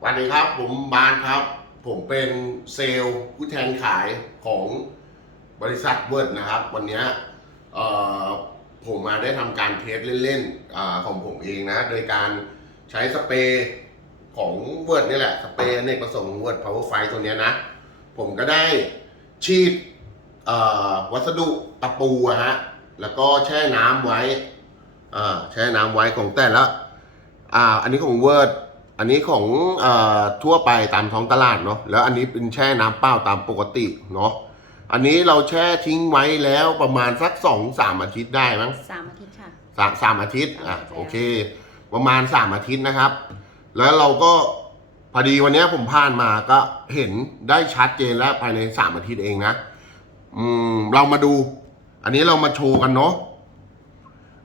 สวัสดีครับผมบานครับ ผมเป็นเซลล์ผู้แทนขายของบริษัทเวิร์ดนะครับ วันนี้ผมมาได้ทำการเทสเล่นๆอของผมเองนะ โดยการใช้สเปรย์ของเวิร์ดนี่แหละ สเปรย์เนกประสงค์เวิร์ดพาวเวอร์ไฟตัวนี้นะ ผมก็ได้ฉีดวัสดุตะปูฮะแล้วก็แช่น้ำไว้แช่น้ำไว้ของแต่ละออันนี้ของเวิร์ด อันนี้ของเอ่อทั่วไปตามท้องตลาดเนาะแล้วอันนี้เป็นแช่น้ำเปล่าตามปกติเนาะอันนี้เราแช่ทิ้งไว้แล้วประมาณสักสองสามอาทิตย์ได้มั้งสามอาทิตย์ค่ะสามสามอาทิตย์อะสามอาทิตย์โอเค ประมาณสามอาทิตย์นะครับ แล้วเราก็พอดีวันเนี้ยผมผ่านมาก็เห็นได้ชัดเจนแล้วภายในสามอาทิตย์เองนะอืมเรามาดู อันนี้เรามาโชว์กันเนาะ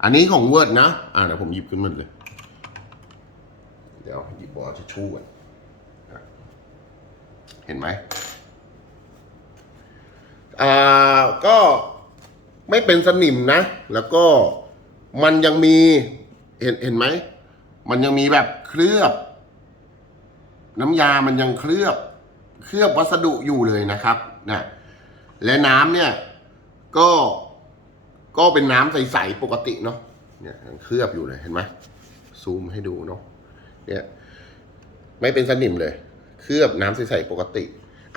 อันนี้ของเวิร์ดนะอ่าเดี๋ยวผมหยิบขึ้นมาเลยเดี๋ยวหยิบบอลจะชู่กันอะเห็นไหมอ่าก็ไม่เป็นสนิมนะ แล้วก็มันยังมีเห็นเห็นไหม มันยังมีแบบเคลือบ น้ำยามันยังเคลือบ เคลือบวัสดุอยู่เลยนะครับนะและน้ำเนี่ย ก็ก็เป็นน้ำใส ๆ ปกติเนาะเนี่ยเคลือบอยู่เลยเห็นไหมซูมให้ดูเนาะเนี่ย ไม่เป็นสนิมเลย เคลือบน้ำใสๆปกติ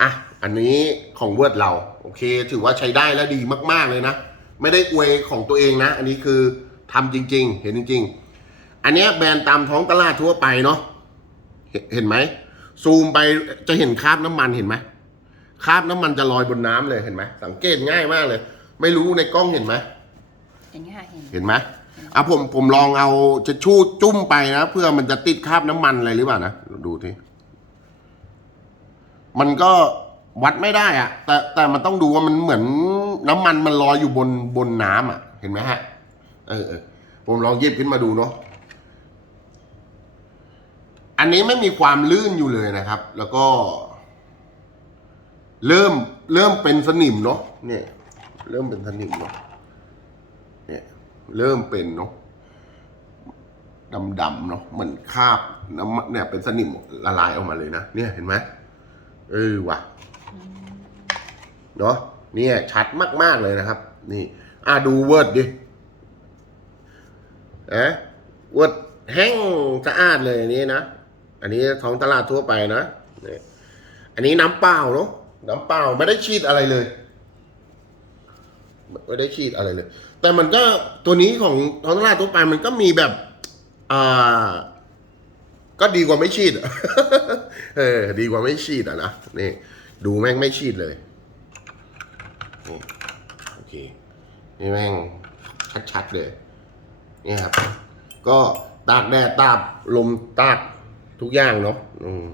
อะ อันนี้ของเวิร์ดเรา โอเค ถือว่าใช้ได้และดีมากๆเลยนะ ไม่ได้อวยของตัวเองนะ อันนี้คือทำจริง ๆ เห็นจริง ๆ อันเนี้ยแบรนด์ตามท้องตลาดทั่วไปเนาะเห็นเห็นไหม ซูมไปจะเห็นคราบน้ำมันเห็นไหมคราบน้ำมันจะลอยบนน้ำเลยเห็นไหม สังเกตง่ายมากเลย ไม่รู้ในกล้องเห็นไหมเห็นค่ะ เห็น เห็นไหมอะผมผมลองเอาจะชู่จุ้มไปนะเพื่อมันจะติดคราบน้ำมันอะไรหรือเปล่านะ ดูทีมันก็วัดไม่ได้อะแต่แต่มันต้องดูว่ามันเหมือนน้ำมันมันลอยอยู่บนบนน้ำอะ เห็นไหมฮะ เออเออผมลองหยิบขึ้นมาดูเนาะอันนี้ไม่มีความลื่นอยู่เลยนะครับ แล้วก็ เริ่มเริ่มเป็นสนิมเนาะเนี่ย เริ่มเป็นสนิมเนาะเนี่ย เริ่มเป็นเนาะ ดำๆเนาะเหมือนคาบน้ำเนี่ยเป็นสนิมละลายออกมาเลยนะเนี่ยเห็นไหมเออว่ะเนาะเนี่ยชัดมากๆเลยนะครับ นี่ อะดูเวิร์ดดิเอ๊ะเวิร์ดแห้งสะอาดเลยอันนี้นะอันนี้ท้องตลาดทั่วไปนะนี่อันนี้น้ำเปล่าเนาะน้ำเปล่าไม่ได้ฉีดอะไรเลยไม่ได้ฉีดอะไรเลย แต่มันก็ตัวนี้ของท้องตลาดทั่วไปมันก็มีแบบ อ่า ก็ดีกว่าไม่ฉีดเออ ดีกว่าไม่ฉีดอะนะ นี่ ดูแม่งไม่ฉีดเลยนี่โอเค นี่แม่งชัดๆเลย นี่ครับ ก็ตากแดดตากลมตากทุกอย่างเนาะอืม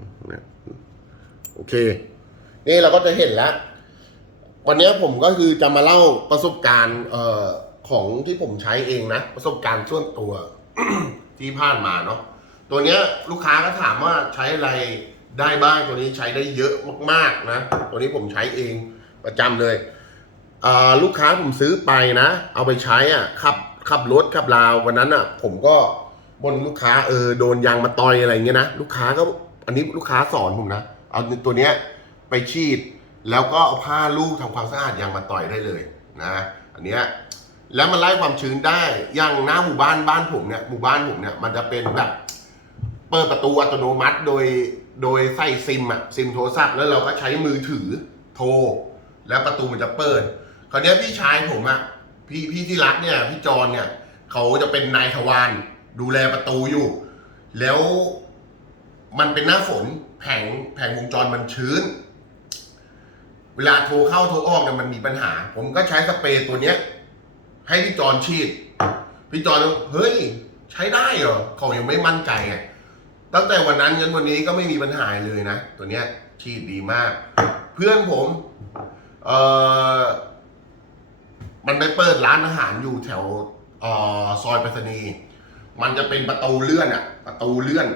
โอเค นี่เราก็จะเห็นแล้ว วันนี้ผมก็คือจะมาเล่าประสบการณ์ เอ่อของที่ผมใช้เองนะ ประสบการณ์ส่วนตัว ที่ผ่านมาเนาะตัวเนี้ยลูกค้าก็ถามว่าใช้อะไรได้บ้างตัวนี้ใช้ได้เยอะมากๆนะ ตัวนี้ผมใช้เองประจำเลยลูกค้าผมซื้อไปนะ เอาไปใช้อะขับขับรถขับราววันนั้นอะ ผมก็บนลูกค้าเออโดนยางมาต่อยอะไรเงี้ยนะลูกค้าก็อันนี้ลูกค้าสอนผมนะเอาตัวเนี้ยไปฉีดแล้วก็เอาผ้าลูกทำความสะอาดยางมาต่อยได้เลยนะ อันเนี้ย แล้วมันไล่ความชื้นได้ อย่างหน้าหมู่บ้านบ้านผมเนี่ยหมู่บ้านผมเนี่ยมันจะเป็นแบบเปิดประตูอัตโนมัติโดยโดยใส่ซิมอะซิมโทรศัพท์แล้วเราก็ใช้มือถือโทร แล้วประตูมันจะเปิดคราวนี้พี่ชายผมอะพี่พี่ที่รักเนี่ยพี่จรเนี่ยเขาจะเป็นนายทวารดูแลประตูอยู่ แล้วมันเป็นหน้าฝนแผงแผงวงจรมันชื้น เวลาโทรเข้าโทรออกเนี่ยมันมีปัญหา ผมก็ใช้สเปรย์ตัวเนี้ย ให้พี่จรฉีด พี่จรเฮ้ย ใช้ได้เหรอเขายังไม่มั่นใจไงตั้งแต่วันนั้นจนวันนี้ก็ไม่มีปัญหาเลยนะ ตัวเนี้ยฉีดดีมาก เพื่อนผมเออมันไปเปิดร้านอาหารอยู่แถวออซอยไปรษณีย์มันจะเป็นประตูเลื่อนอะประตูเลื่อน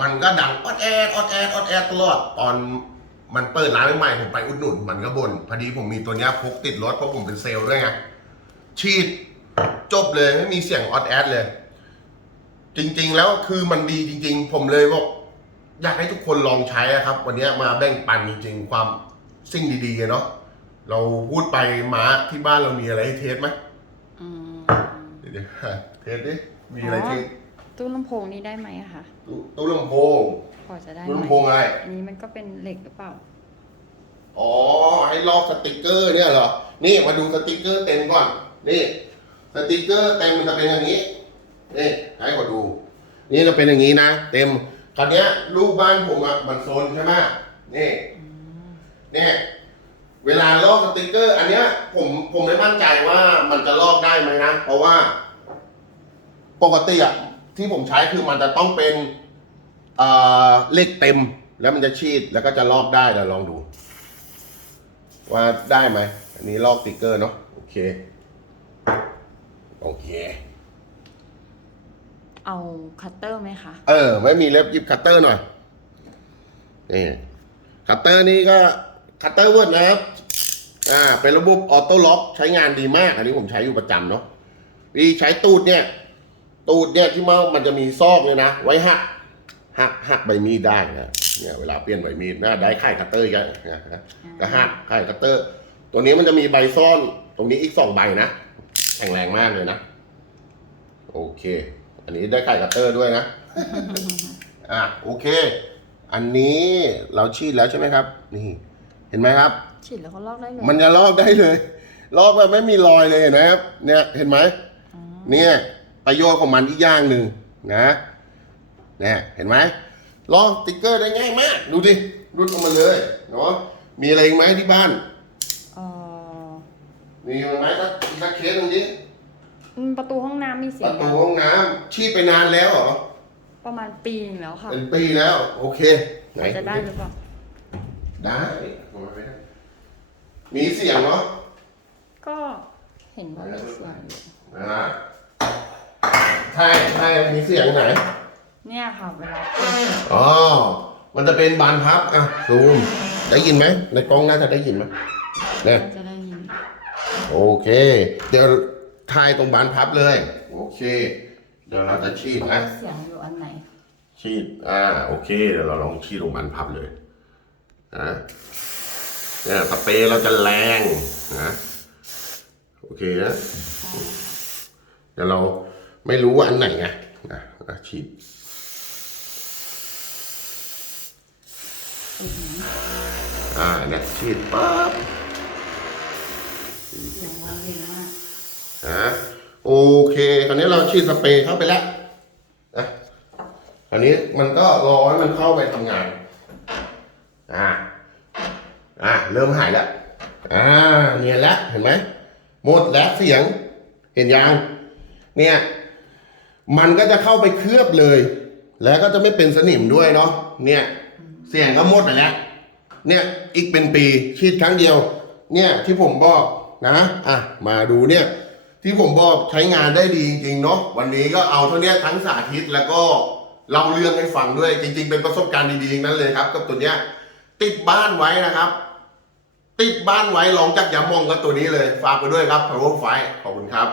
มันก็ดังออดแอดออดแอดออดแอดตลอดตอนมันเปิดร้านใหม่ผมไปอุดหนุน มันก็บน่นพอดีผมมีตัวเนี้ยพกติดรถเพราะผมเป็นเซลล์ด้วยไง ฉีดจบเลยไม่มีเสียงออดแอดเลย จริง ๆ แล้วคือมันดีจริง ๆ ผมเลยบอกอยากให้ทุกคนลองใช้อะครับ วันนี้มาแบ่งปันจริง ๆ ความสิ่งดีๆอะเนาะเราพูดไปมาที่บ้านเรามีอะไรให้เทสไหมอืมเดี๋ยวๆเทสดิมีอะไรเทสตู้ลำโพงนี่ได้ไหมอะคะตู้ตู้ลำโพงพอจะได้ตู้ไหมลำโพงอะไร อันนี้มันก็เป็นเหล็กหรือเปล่า อ๋อ ให้ลอกสติกเกอร์เนี่ยเหรอ นี่มาดูสติกเกอร์เต็มก่อน นี่สติกเกอร์เต็มมันจะเป็นอย่างนี้นี่ให้กดดู นี่จะเป็นอย่างนี้นะ เต็มคราวนี้ยลูกบ้านผมอะมันโซนใช่ไหมนี่นี่เวลาลอกสติกเกอร์ อันเนี้ย ผมผมไม่มั่นใจว่ามันจะลอกได้ไหมนะ เพราะว่า ปกติอะที่ผมใช้คือมันจะต้องเป็นเอ่อเลขเต็มแล้วมันจะชีดแล้วก็จะลอกได้เดี๋ยวลองดู ว่าได้ไหมอันนี้ลอกสติกเกอร์เนาะโอเค โอเค เอาคัตเตอร์ไหมคะ เออ ไม่มีเล็บหยิบคัตเตอร์หน่อย นี่ คัตเตอร์นี่ก็คัตเตอร์เวิร์ดนะครับ อ่า เป็นระบบออโต้ล็อกใช้งานดีมาก อันนี้ผมใช้อยู่ประจำเนาะวิธีใช้ตูดเนี่ย ตูดเนี่ยที่มันมันจะมีซอกเลยนะ ไว้หัก หักหักใบมีดได้นะเนี่ยเวลาเปลี่ยนใบมีดนะได้ไข่คัตเตอร์กันนะนะก็หักไข่คัตเตอร์ ตัวนี้มันจะมีใบซ่อนตรงนี้อีกสองใบนะ แข็งแรงมากเลยนะ โอเค อันนี้ได้ไข่คัตเตอร์ด้วยนะ อะโอเค อันนี้เราชีดแล้วใช่ไหมครับ นี่ เห็นไหมครับ ฉีดแล้วก็ลอกได้เลยมันจะลอกได้เลย ลอกแบบไม่มีรอยเลยเห็นะครับ เนี่ยเห็นไหมอ๋อเนี่ยประโยชน์ของมันอีกอย่างหนึ่งนะเนี่ยเห็นไหมลอกสติ๊กเกอร์ได้ง่ายมาก ดูดิรุดออกมาเลยเนาะมีอะไรอีกไหมที่บ้านเอ่อ มีไหมสักสักเคสตรงนี้อืมประตูห้องน้ำมีเสีปยงระตูดังห้องน้ำชีดไปนานแล้วเหรอ ประมาณปีหนึงแล้วค่ะเป็นปีแล้ว โอเค ไหนจะได้หรือเปล่าได้ทำไมไม่ได้ มีเสียงเนาะก็เห็นว่ามีเสียงอยู่อ่าใช่ใช่มีเสียงไหน เนี่ยค่ะเวลาอ๋อ มันจะเป็นบานพับ อะซูม ได้ยินไหม ในกล้องน่าจะได้ยินไหมเนี่ย จะได้ยิน โอเค เดี๋ยวถ่ายตรงบานพับเลย โอเค เดี๋ยวเราจะชีดนะเสียงอยู่อันไหน ชีดอ่าโอเค เดี๋ยวเราลองชีดตรงบานพับเลยนะเนี่ยสเปรย์เราจะแรงนะโอเคนะเดี๋ยวเราไม่รู้ว่าอันไหนไงนะอะฉีดอ่าเนี่ยฉีดปั๊บเสียงว่าเย อะมากอะโอเคคราวนี้เราฉีดสเปรย์เข้าไปแล้วนะคราวนี้มันก็รอให้มันเข้าไปทำงานอ่าอ่าเริ่มหายแล้วอ่าเนียนแล้วเห็นไหมหมดแล้วเสียงเห็นยังเนี่ยมันก็จะเข้าไปเคลือบเลย แล้วก็จะไม่เป็นสนิมด้วยเนาะเนี่ย เสียงก็หมดไปแล้วเนี่ยอีกเป็นปีฉีดครั้งเดียว เนี่ยที่ผมบอก นะอะมาดูเนี่ย ที่ผมบอกใช้งานได้ดีจริงๆเนาะวันนี้ก็เอาเท่าเนี้ยทั้งสาธิตแล้วก็เล่าเรื่องให้ฟังด้วยจริง ๆ เป็นประสบการณ์ดีๆนั้นเลยครับกับตัวเนี้ยติดบ้านไว้นะครับ ติดบ้านไว้ลองจากยามองกับตัวนี้เลยฝากไปด้วยครับ Power f i ขอบคุณครับ